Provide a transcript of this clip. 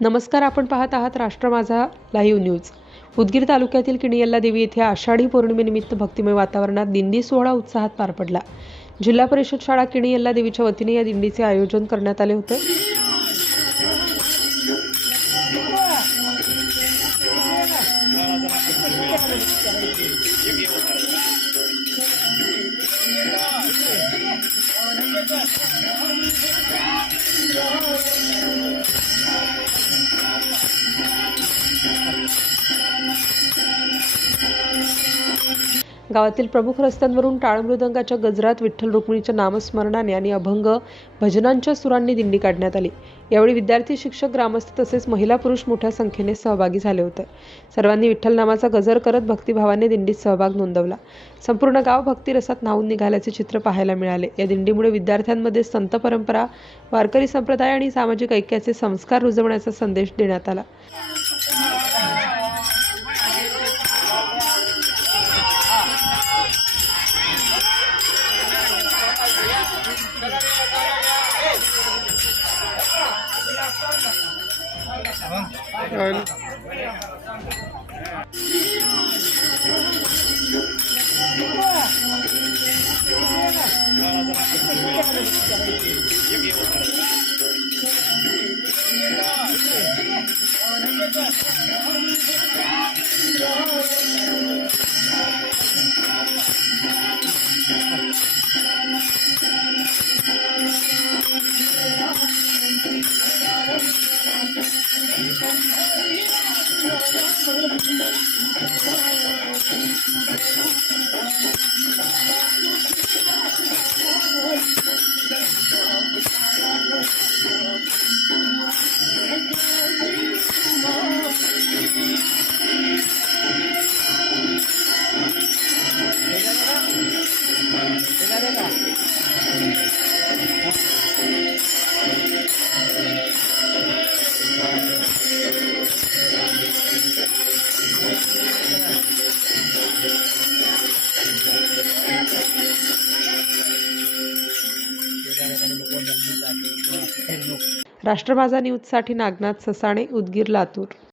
नमस्कार, आपण पाहत आहात राष्ट्र माझा लाईव्ह न्यूज. उदगीर तालुक्यातील किणियल्ला देवी येथे आषाढी पौर्णिमेनिमित्त भक्तिमय वातावरणात दिंडी सोहळा उत्साहात पार पडला. जिल्हा परिषद शाळा किणियल्ला देवीच्या वतीने या दिंडीचे आयोजन करण्यात आले होते. गावातील प्रमुख रस्त्यांवरून टाळ मृदंगाच्या गजरात विठ्ठल रुक्मिणीच्या नामस्मरणाने आणि अभंग भजनांच्या सुरांनी दिंडी काढण्यात आली. यावेळी विद्यार्थी, शिक्षक, ग्रामस्थ तसेच महिला पुरुष मोठ्या संख्येने सहभागी झाले होते. सर्वांनी विठ्ठल नामाचा गजर करत भक्तिभावाने दिंडीत सहभाग नोंदवला. संपूर्ण गाव भक्तिरसात न्हाऊन निघाल्याचे चित्र पाहायला मिळाले. या दिंडीमुळे विद्यार्थ्यांमध्ये संत परंपरा, वारकरी संप्रदाय आणि सामाजिक ऐक्याचे संस्कार रुजवण्याचा संदेश देण्यात आला. राष्ट्र माझा न्यूजसाठी नागनाथ ससाणे, उदगीर, लातूर.